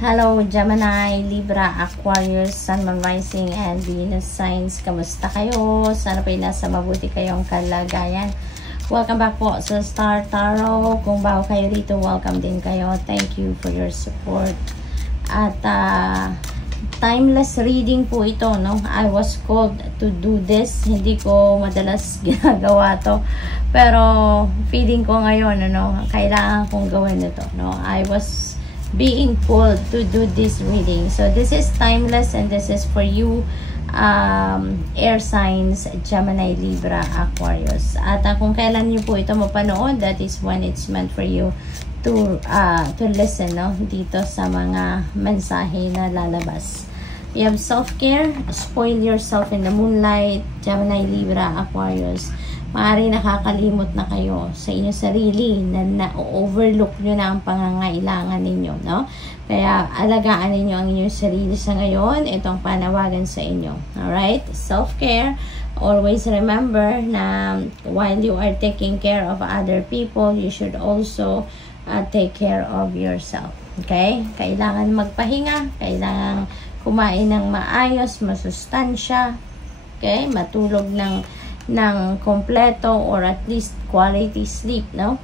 Hello, Gemini, Libra, Aquarius, Sun, Moon, Rising, and Venus signs. Kamusta kayo? Sana po nasa mabuti kayong kalagayan. Welcome back po sa Star Tarot. Kung bago kayo dito, welcome din kayo. Thank you for your support. At timeless reading po ito, no? I was called to do this. Hindi ko madalas ginagawa to. Pero feeling ko ngayon, ano, kailangan kong gawin ito, no? I was being pulled to do this reading. So this is timeless and this is for you air signs, Gemini, Libra, Aquarius. At kung kailan niyo po ito mapanood, that is when it's meant for you to listen, no, dito sa mga mensahe na lalabas. You have self-care, spoil yourself in the moonlight, Gemini, Libra, Aquarius. Maaari nakakalimot na kayo sa inyong sarili na na-overlook nyo na ang pangangailangan ninyo, no? Kaya alagaan ninyo ang inyong sarili sa ngayon. Itong panawagan sa inyo. Alright? Self-care. Always remember na while you are taking care of other people, you should also take care of yourself. Okay? Kailangan magpahinga. Kailangan kumain ng maayos, masustansya. Okay? Matulog ng kompleto or at least quality sleep, no?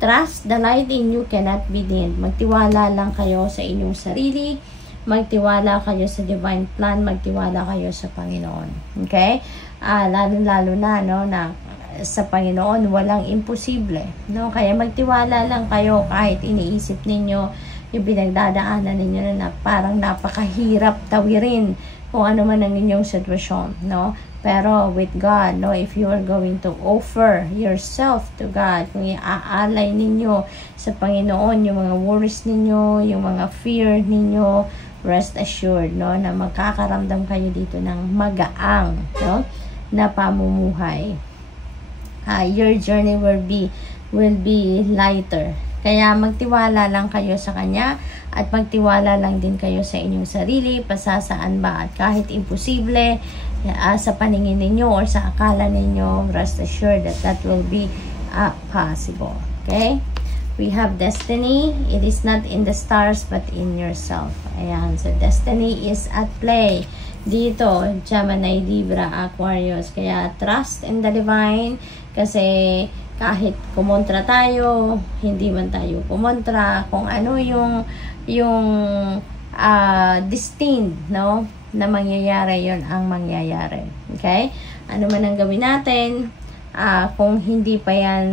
Trust the light in you cannot be dimmed. Magtiwala lang kayo sa inyong sarili, magtiwala kayo sa divine plan, magtiwala kayo sa Panginoon. Okay? Lalo na, no, na sa Panginoon walang imposible, no? Kaya magtiwala lang kayo kahit iniisip ninyo yung pinagdadaanan ninyo na parang napakahirap tawirin kung ano man ang inyong sitwasyon, no? Pero with God, no, if you are going to offer yourself to God, kung iaalay ninyo sa Panginoon yung mga worries ninyo, yung mga fear ninyo, rest assured, no, na magkakaramdam kayo dito ng magaang, no, na pamumuhay. Your journey will be lighter. Kaya magtiwala lang kayo sa Kanya at magtiwala lang din kayo sa inyong sarili, pasasaan ba, at kahit imposible sa paningin ninyo or sa akala ninyo, rest assured that that will be possible. Okay? We have destiny. It is not in the stars but in yourself. Ayan. So, destiny is at play dito, Gemini, Libra, Aquarius. Kaya, trust in the divine kasi kahit kumontra tayo, hindi man tayo kumontra, kung ano yung destined, no, na mangyayari, yon ang mangyayari. Okay? Ano man ang gawin natin, kung hindi pa yan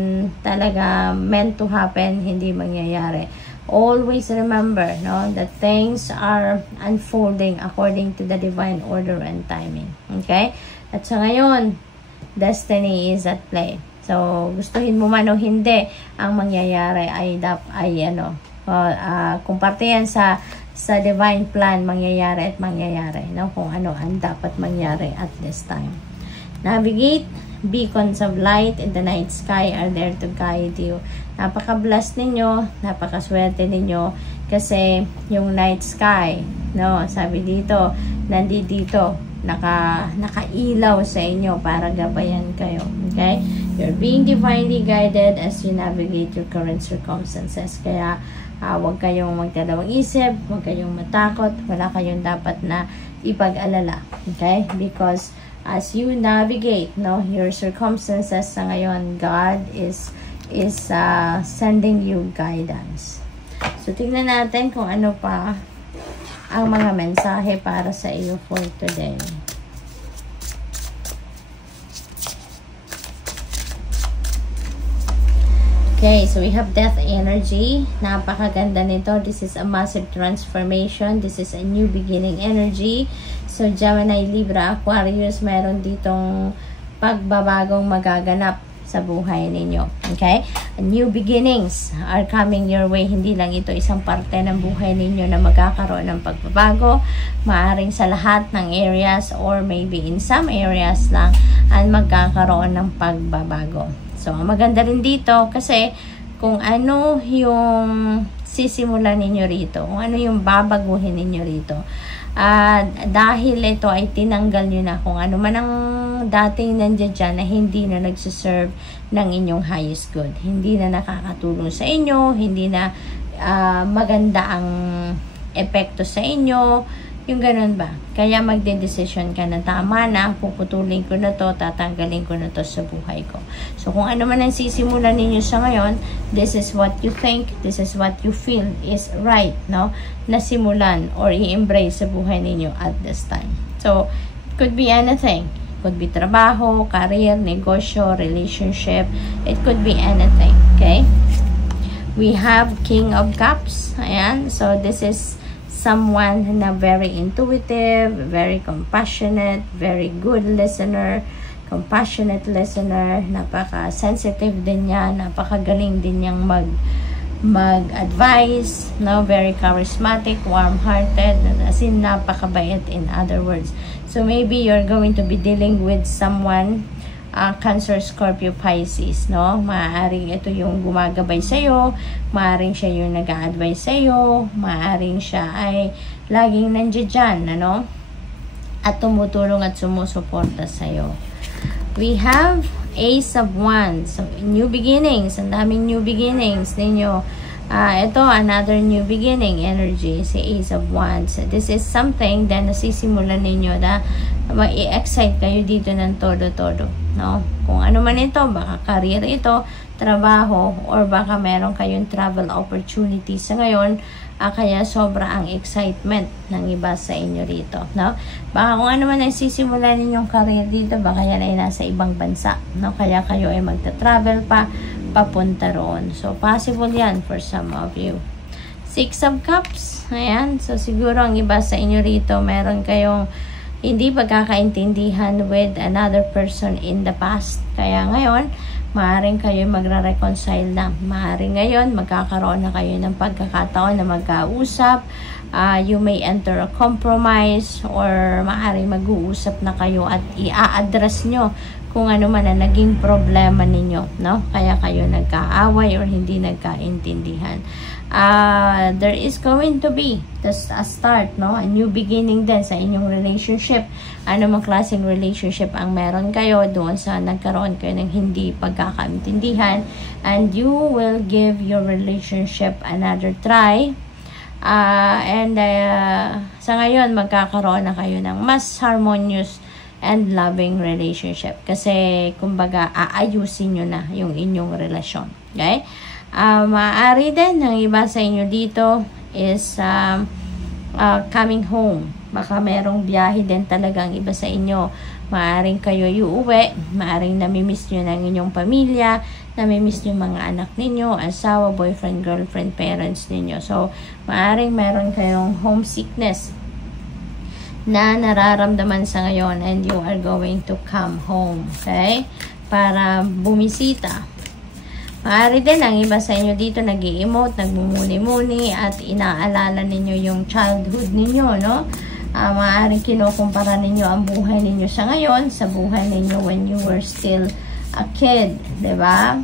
talaga meant to happen, hindi mangyayari. Always remember, no, that things are unfolding according to the divine order and timing. Okay? At sa ngayon, destiny is at play. So, gustuhin mo man o hindi, ang mangyayari ay kung parte yan sa divine plan, mangyayari at mangyayari, no? Kung ano ang dapat mangyari at this time. Navigate, beacons of light in the night sky are there to guide you. Napaka-blessed ninyo, napakaswerte ninyo, kasi yung night sky, no? Sabi dito, nandito, nakailaw sa inyo para gabayan kayo. Okay? You're being divinely guided as you navigate your current circumstances. Kaya, huwag kayong magdalawang isip, huwag kayong matakot, wala kayong dapat na ipag-alala. Okay? Because, as you navigate, no, your circumstances sa ngayon, God is sending you guidance. So, tingnan natin kung ano pa ang mga mensahe para sa iyo for today. Okay, so we have death energy. Napakaganda nito. This is a massive transformation. This is a new beginning energy. So, Gemini, Libra, Aquarius, meron ditong pagbabagong magaganap sa buhay ninyo. Okay? New beginnings are coming your way. Hindi lang ito isang parte ng buhay ninyo na magkakaroon ng pagbabago. Maaring sa lahat ng areas or maybe in some areas lang ang magkakaroon ng pagbabago. So, maganda rin dito kasi kung ano yung sisimulan ninyo rito, kung ano yung babaguhin ninyo rito. Dahil ito ay tinanggal nyo na kung ano man ang dating nandiyan dyan na hindi na nagsiserve ng inyong highest good. Hindi na nakakatulong sa inyo, hindi na maganda ang epekto sa inyo, yung ganun ba. Kaya magde-decision ka na tama na, puputulin ko na to, tatanggalin ko na to sa buhay ko. So kung ano man ang sisimulan ninyo sa ngayon, this is what you think, this is what you feel is right, no? Na simulan or i-embrace sa buhay ninyo at this time. So it could be anything. It could be trabaho, career, negosyo, relationship. It could be anything, okay? We have King of Cups. Ayan. So this is someone na very intuitive, very compassionate, very good listener, compassionate listener, napaka-sensitive din niya, napakagaling din niyang mag-advise, no? Very charismatic, warm-hearted, as in napakabait in other words. So maybe you're going to be dealing with someone, Cancer, Scorpio, Pisces, no? Maaaring ito yung gumagabay sa'yo, maaaring siya yung nag-a-advise sa'yo, maaaring siya ay laging nandiyan dyan, ano? At tumutulong at sumusuporta sa'yo. We have Ace of Wands. So, new beginnings. Ang daming new beginnings ninyo. Ito, another new beginning energy, si Ace of Wands. This is something na nasisimulan ninyo na ma-excite kayo dito ng todo-todo, no? Kung ano man ito, baka career ito, trabaho, or baka meron kayong travel opportunity sa ngayon, kaya sobra ang excitement ng iba sa inyo rito, no? Baka kung ano man ay sisimulan ninyong career dito, baka yan ay nasa ibang bansa, no? Kaya kayo ay magta-travel pa, papunta roon. So, possible yan for some of you. Six of Cups, ayan. So, siguro ang iba sa inyo rito, meron kayong hindi pagkakaintindihan with another person in the past. Kaya ngayon, maaaring kayo magre-reconcile na. Maaaring ngayon, magkakaroon na kayo ng pagkakataon na magkausap. You may enter a compromise or maaaring mag-uusap na kayo at i-address nyo kung ano man ang naging problema ninyo, no? Kaya kayo nagkaaway or hindi nagkaintindihan. There is going to be just a start, no? A new beginning din sa inyong relationship. Ano mang klaseng relationship ang meron kayo doon sa nagkaroon kayo ng hindi pagkakaintindihan, and you will give your relationship another try. Sa ngayon, magkakaroon na kayo ng mas harmonious and loving relationship. Kasi, kumbaga, aayusin nyo na yung inyong relasyon. Okay? Maaari din, ng iba sa inyo dito is coming home. Baka merong biyahe din talagang iba sa inyo. Maaring kayo iuwi, maaring namimiss nyo ng inyong pamilya, namimiss nyo mga anak ninyo, asawa, boyfriend, girlfriend, parents ninyo. So, maaring meron kayong homesickness na nararamdaman sa ngayon, and you are going to come home, okay? Para bumisita. Maaari din ang iba sa inyo dito nag-i-emote, nagmumuni-muni, at inaalala ninyo yung childhood ninyo, no? Maaaring kinukumpara ninyo ang buhay ninyo sa ngayon sa buhay ninyo when you were still a kid, diba?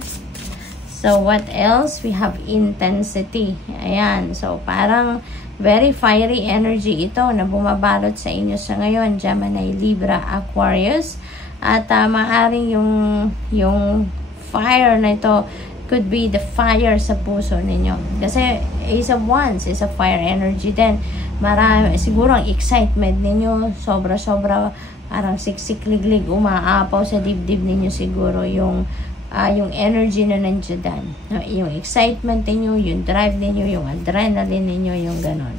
So, what else? We have intensity. Ayan. So, parang very fiery energy ito na bumabalot sa inyo sa ngayon, Gemini, Libra, Aquarius. At maaaring yung fire na ito could be the fire sa puso ninyo. Kasi Ace of Wands is a fire energy din. Marami, siguro ang excitement ninyo, sobra-sobra, parang siksik-liglig, umaapaw sa dibdib ninyo siguro yung energy na nandiyan. Yung excitement ninyo, yung drive ninyo, yung adrenaline ninyo, yung ganon.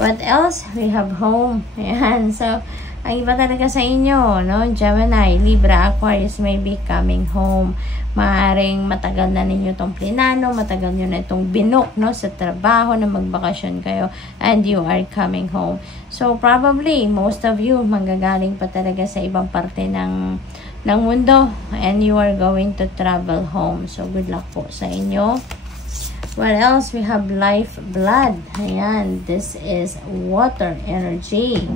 What else? We have home. Ayan. So, ang iba talaga sa inyo, no? Gemini, Libra, Aquarius may be coming home. Maaring matagal na ninyo itong plinano, matagal nyo na itong binok, no? Sa trabaho na magbakasyon kayo, and you are coming home. So, probably, most of you, manggagaling pa talaga sa ibang parte ng mundo, and you are going to travel home. So, good luck po sa inyo. What else? We have life, blood. Ayan, this is water energy.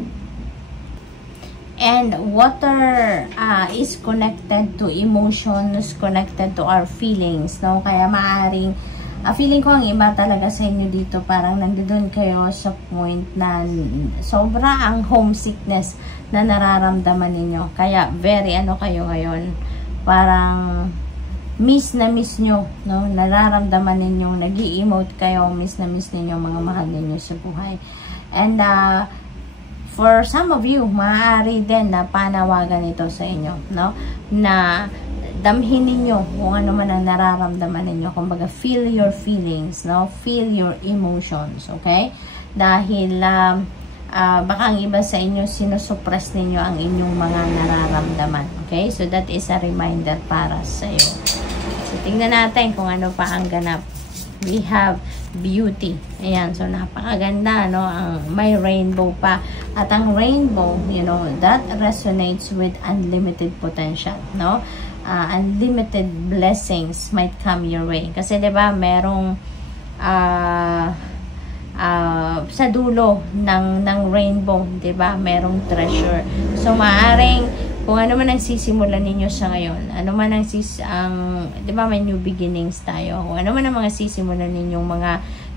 And water is connected to emotions, connected to our feelings, no? Kaya maaaring, feeling ko ang iba talaga sa inyo dito, parang nandoon kayo sa point na sobra ang homesickness na nararamdaman ninyo. Kaya very kayo ngayon, parang miss na miss nyo, no? Nararamdaman ninyo, nag-i-emote kayo, miss na miss ninyo mga mahal ninyo sa buhay. And for some of you, maaari din na panawagan ito sa inyo, no? Na damhin ninyo kung ano man ang nararamdaman ninyo. Kumbaga, feel your feelings, no? Feel your emotions, okay? Dahil baka ang iba sa inyo, sinusuppress ninyo ang inyong mga nararamdaman, okay? So, that is a reminder para sa iyo. So, tingnan natin kung ano pa ang ganap. We have beauty. Ayan, so napakaganda, no? May rainbow pa. At ang rainbow, you know, that resonates with unlimited potential, no? Unlimited blessings might come your way. Kasi, di ba, merong sa dulo ng rainbow, di ba, merong treasure. So, maaring kung ano man ang sisimulan ninyo sa ngayon, ano man ang di ba, may new beginnings tayo. Kung ano man ang mga sisimulan ninyong mga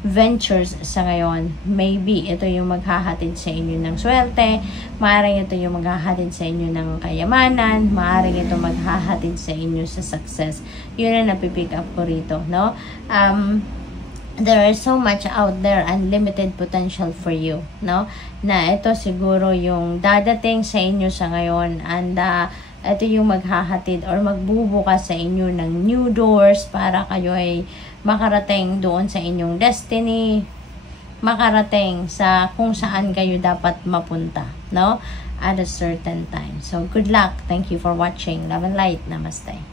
ventures sa ngayon, maybe ito yung maghahatid sa inyo ng swerte, maaaring ito yung maghahatid sa inyo ng kayamanan, maaaring ito maghahatid sa inyo sa success. Yun ang napipick up ko rito, no? There is so much out there, unlimited potential for you, no? Na ito siguro yung dadating sa inyo sa ngayon, and ito yung maghahatid or magbubukas sa inyo ng new doors para kayo ay makarating doon sa inyong destiny, makarating sa kung saan kayo dapat mapunta, no? At a certain time. So, good luck. Thank you for watching. Love and light. Namaste.